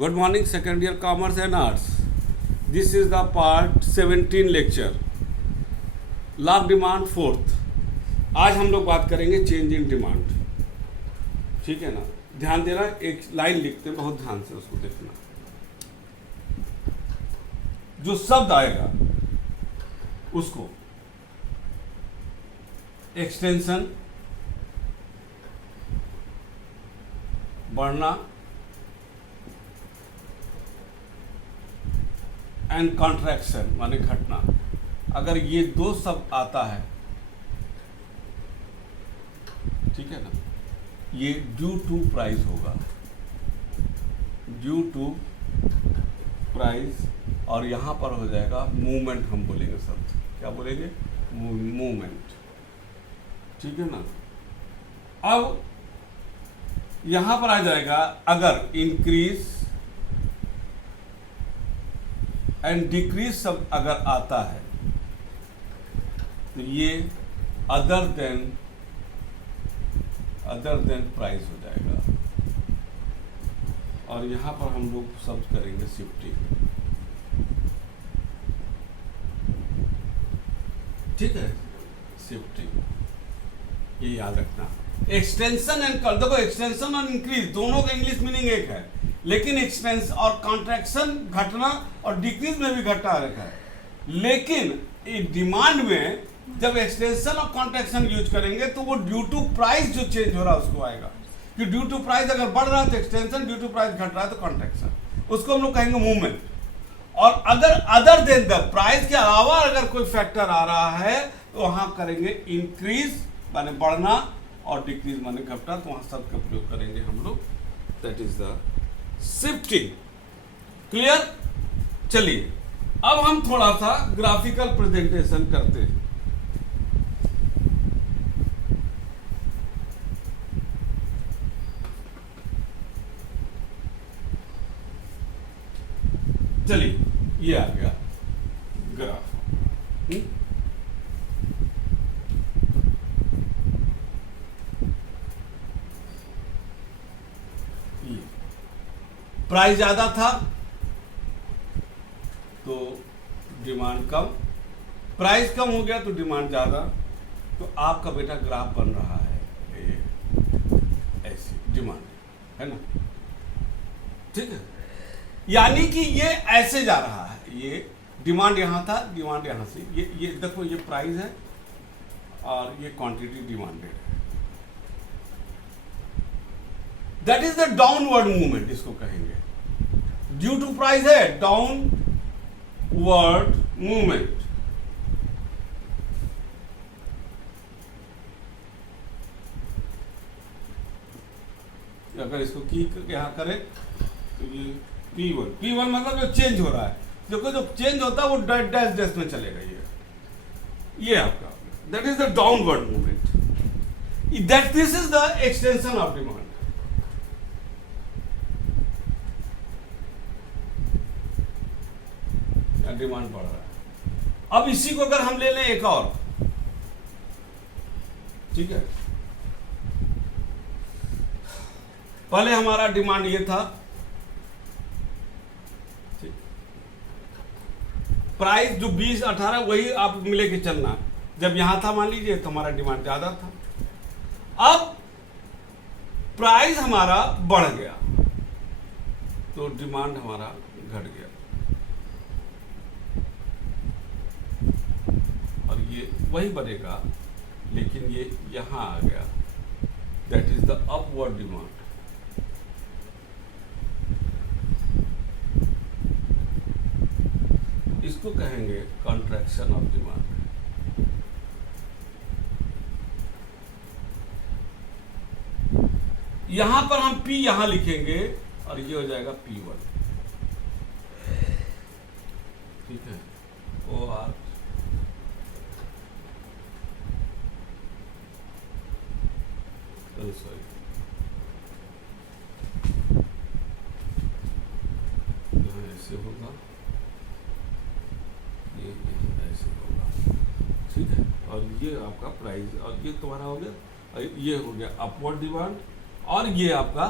Good morning, second year Commerce and Arts. This is the part 17 lecture. Law of demand fourth. आज हम लोग बात करेंगे change in demand. ठीक है ना, ध्यान देना, एक लाइन लिखते हैं, बहुत ध्यान से उसको देखना. जो शब्द आएगा उसको एक्सटेंशन, बढ़ना एंड कॉन्ट्रैक्शन माने घटना, अगर ये दो शब्द आता है, ठीक है ना, ये ड्यू टू प्राइस होगा. ड्यू टू प्राइस और यहां पर हो जाएगा मूवमेंट. हम बोलेंगे शब्द, क्या बोलेंगे? मूवमेंट. ठीक है ना. अब यहां पर आ जाएगा अगर इंक्रीज एंड डिक्रीज शब्द अगर आता है तो ये अदर देन प्राइस हो जाएगा. और यहां पर हम लोग शब्द करेंगे शिफ्टिंग. ठीक है, शिफ्टिंग, ये याद रखना. एक्सटेंशन एंड देखो, एक्सटेंशन और इंक्रीज दोनों का इंग्लिश मीनिंग एक है, लेकिन एक्सटेंस और कॉन्ट्रैक्शन घटना और डिक्रीज में भी घटा रखा है. लेकिन डिमांड में जब एक्सटेंशन और कॉन्ट्रैक्शन यूज करेंगे तो वो ड्यू टू प्राइस जो चेंज हो रहा है उसको आएगा. कि ड्यू टू प्राइस अगर बढ़ रहा है तो एक्सटेंशन, ड्यू टू प्राइस घट रहा है तो कॉन्ट्रैक्शन. उसको हम लोग कहेंगे मूवमेंट. और अगर अदर देन द प्राइस के अलावा अगर कोई फैक्टर आ रहा है तो वहां करेंगे इंक्रीज माने बढ़ना और डिक्रीज माने घटना. तो वहां शब्द का प्रयोग करेंगे हम लोग, that is the shifting. Clear? चलिए अब हम थोड़ा सा ग्राफिकल प्रेजेंटेशन करते हैं. चलिए, ये आ गया ग्राफ. प्राइस ज्यादा था तो डिमांड कम, प्राइस कम हो गया तो डिमांड ज्यादा. तो आपका बेटा ग्राफ बन रहा है ऐसी डिमांड, है ना. ठीक है, यानी कि ये ऐसे जा रहा है. ये डिमांड यहां था, डिमांड यहां से, ये देखो, ये प्राइस है और ये क्वांटिटी डिमांडेड है. That is the downward movement, इसको कहेंगे. ड्यू टू प्राइस है डाउनवर्ड मूवमेंट. अगर इसको की यहां करें तो ये P1 मतलब जो चेंज हो रहा है, देखो जो चेंज होता है वो डैश डैश में चलेगा. ये आपका, that is the downward movement. That this is the extension of demand. Demand बढ़ रहा है. अब इसी को अगर हम ले लें एक और, ठीक है, पहले हमारा डिमांड ये था, प्राइस जो 20-18 वही आप मिले के चलना. जब यहां था मान लीजिए तो हमारा डिमांड ज्यादा था. अब प्राइस हमारा बढ़ गया तो डिमांड हमारा घट गया. और ये वही बनेगा, लेकिन ये यहां आ गया. That is the upward demand. इसको कहेंगे कॉन्ट्रैक्शन ऑफ डिमांड. यहां पर हम P यहां लिखेंगे और ये हो जाएगा P1. ठीक है, OR सॉरी, यहां ऐसे होगा, ये ऐसे होगा. ठीक है, और ये आपका प्राइस, और ये तुम्हारा हो गया, और ये हो गया अपवर्ड डिमांड. और ये आपका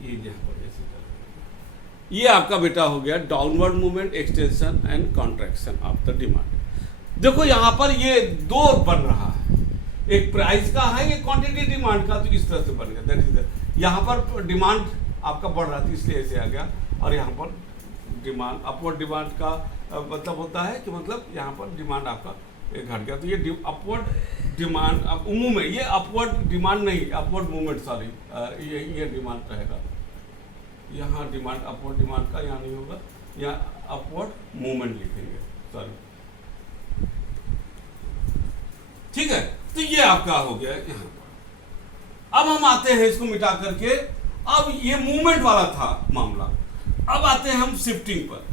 ये यहाँ पर ऐसे कर ये आपका बेटा हो गया downward movement, extension and contraction of the demand. देखो यहाँ पर ये दो बन रहा है, एक प्राइस का है, एक क्वांटिटी डिमांड का, तो इस तरह से बन गया। दैट इज यहाँ पर डिमांड आपका बढ़ रहा था इसलिए ऐसे आ गया, और यहाँ पर डिमांड, अपवर्ड डिमांड का मतलब होता है कि मतलब यहाँ पर डिमांड आपका घट गया, तो ये अपवर्ड डिमांड, अब में ये अपवर्ड डिमांड नहीं, अपवर्ड मूवमेंट, सॉरी, ये डिमांड रहेगा, यहाँ डिमांड अपवर्ड डिमांड का यहाँ नहीं होगा, यहाँ अपवर्ड मूवमेंट लिखेंगे, सॉरी, ठीक है। तो ये आपका हो गया यहाँ पर। अब हम आते हैं इसको मिटा करके, अब ये मूवमेंट वाला था मामला, अब आते हैं हम शिफ्टिंग पर।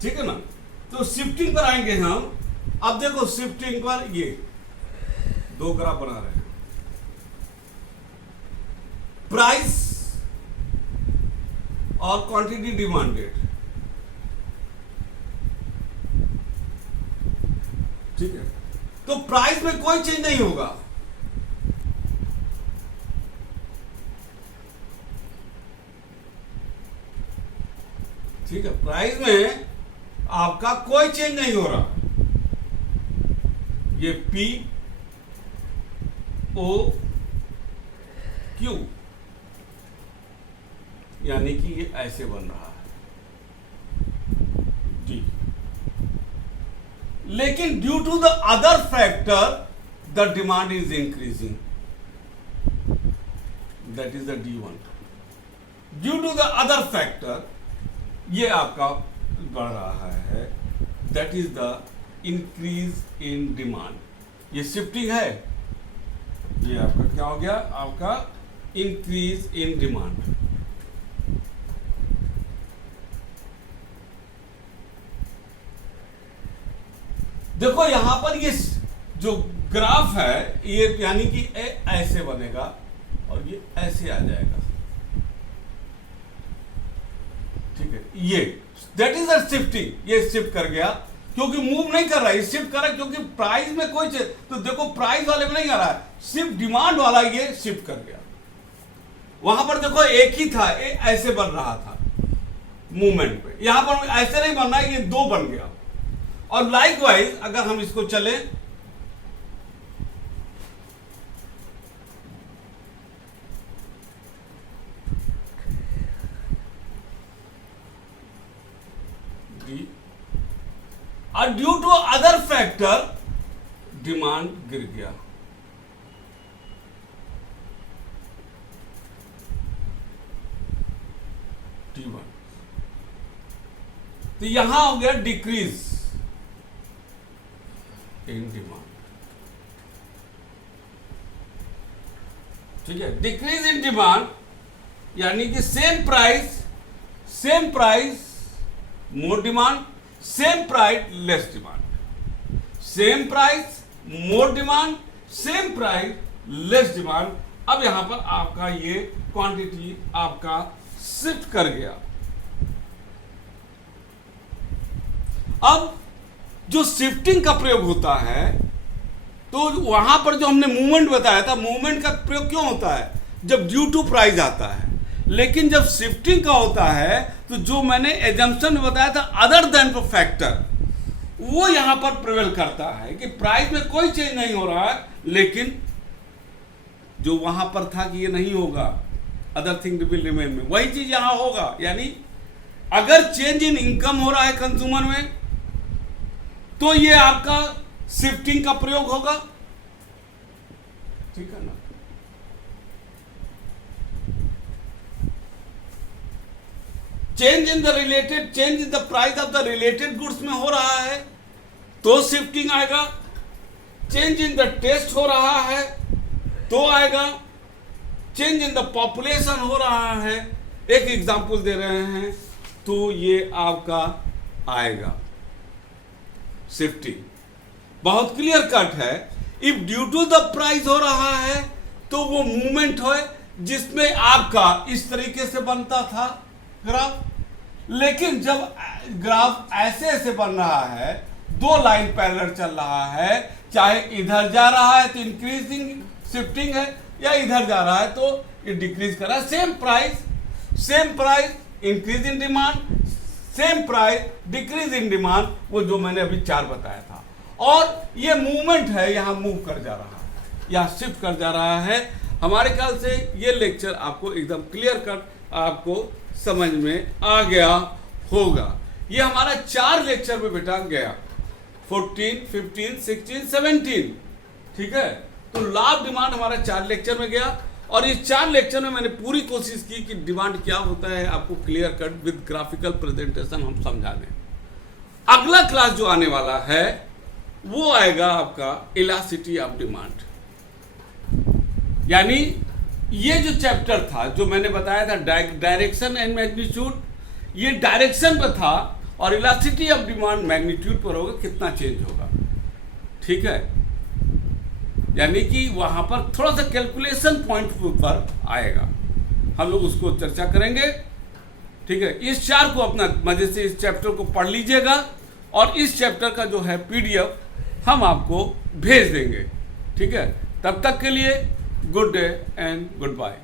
ठीक है ना, तो शिफ्टिंग पर आएंगे हम। अब देखो शिफ्टिंग पर ये दो ग्राफ बना रहे हैं, प्राइस और क्वांटिटी डिमांडेड, ठीक है। तो प्राइस में कोई चेंज नहीं होगा, ठीक है, प्राइस में आपका कोई चेंज नहीं हो रहा। ये पी ओ क्यू, यानी कि ये ऐसे बन रहा है जी। लेकिन due to the other factor the demand is increasing, that is the D1। Due to the other factor ये आपका बढ़ रहा है, that is the increase in demand. ये शिफ्टिंग है, ये आपका क्या हो गया, आपका इंक्रीज इन डिमांड। देखो यहां पर ये जो ग्राफ है ये यानी कि ऐसे बनेगा और ये ऐसे आ जाएगा, ठीक है। ये दैट इज अ शिफ्टिंग, ये शिफ्ट कर गया क्योंकि मूव नहीं कर रहा है, शिफ्ट कर रहा है क्योंकि प्राइस में कोई चीज, तो देखो प्राइस वाले में नहीं आ रहा है, सिर्फ डिमांड वाला ये शिफ्ट कर गया। वहां पर देखो एक ही था, ऐसे बन रहा था मूवमेंट पे, यहां पर ऐसे नहीं बन रहा है, ये दो बन गया। और लाइकवाइज अगर हम इसको चले और due to other factor demand गिर गया, T1, तो यहां हो गया डिक्रीज इन डिमांड, ठीक है। डिक्रीज इन डिमांड यानी कि same price more demand, same price less demand, same price more demand, same price less demand. अब यहां पर आपका ये क्वांटिटी आपका शिफ्ट कर गया। अब जो शिफ्टिंग का प्रयोग होता है तो वहां पर जो हमने मूवमेंट बताया था, मूवमेंट का प्रयोग क्यों होता है, जब ड्यू टू प्राइस आता है। लेकिन जब शिफ्टिंग का होता है तो जो मैंने एजम्पशन में बताया था अदर देन फैक्टर, वो यहां पर प्रिवेल करता है कि प्राइस में कोई चेंज नहीं हो रहा है, लेकिन जो वहां पर था कि ये नहीं होगा, अदर थिंग विल रिमेन में, वही चीज यहां होगा। यानी अगर चेंज इन इनकम हो रहा है कंज्यूमर में तो ये आपका शिफ्टिंग का प्रयोग होगा, ठीक है ना। Change in the price of the related goods में हो रहा है तो शिफ्टिंग आएगा, चेंज इन द टेस्ट हो रहा है तो आएगा, चेंज इन द पॉपुलेशन हो रहा है, एक एग्जांपल दे रहे हैं, तो ये आपका आएगा शिफ्टिंग। बहुत क्लियर कट है। If due to the price हो रहा है तो वो मूवमेंट है जिसमें आपका इस तरीके से बनता था ग्राफ, लेकिन जब ग्राफ ऐसे ऐसे बन रहा है, दो लाइन पैरेलल चल रहा है, चाहे इधर जा रहा है तो इंक्रीजिंग शिफ्टिंग है, या इधर जा रहा है तो ये डिक्रीज कर रहा है, same price increase in demand, same price decrease in demand, वो जो मैंने अभी 4 बताया था। और ये मूवमेंट है, यहाँ मूव कर जा रहा है, यहाँ शिफ्ट कर जा रहा है। हमारे ख्याल से ये लेक्चर आपको एकदम क्लियर कट आपको समझ में आ गया होगा। ये हमारा 4 लेक्चर में बेटा गया, 14, 15, 16, 17, ठीक है। तो लॉ ऑफ डिमांड हमारा 4 लेक्चर में गया, और इस 4 लेक्चर में मैंने पूरी कोशिश की कि डिमांड क्या होता है आपको clear cut with graphical presentation हम समझा दें। अगला क्लास जो आने वाला है वो आएगा आपका इलास्टिसिटी ऑफ डिमांड, यानी ये जो चैप्टर था जो मैंने बताया था डायरेक्शन एंड मैग्नीट्यूड, ये डायरेक्शन पर था, और इलास्टिसिटी ऑफ डिमांड मैग्नीट्यूड पर होगा, कितना चेंज होगा, ठीक है। यानी कि वहां पर थोड़ा सा कैलकुलेशन पॉइंट पर आएगा, हम लोग उसको चर्चा करेंगे, ठीक है। इस 4 को अपना मजे से इस चैप्टर को पढ़ लीजिएगा, और इस चैप्टर का जो है PDF हम आपको भेज देंगे, ठीक है। तब तक के लिए good day and good bye.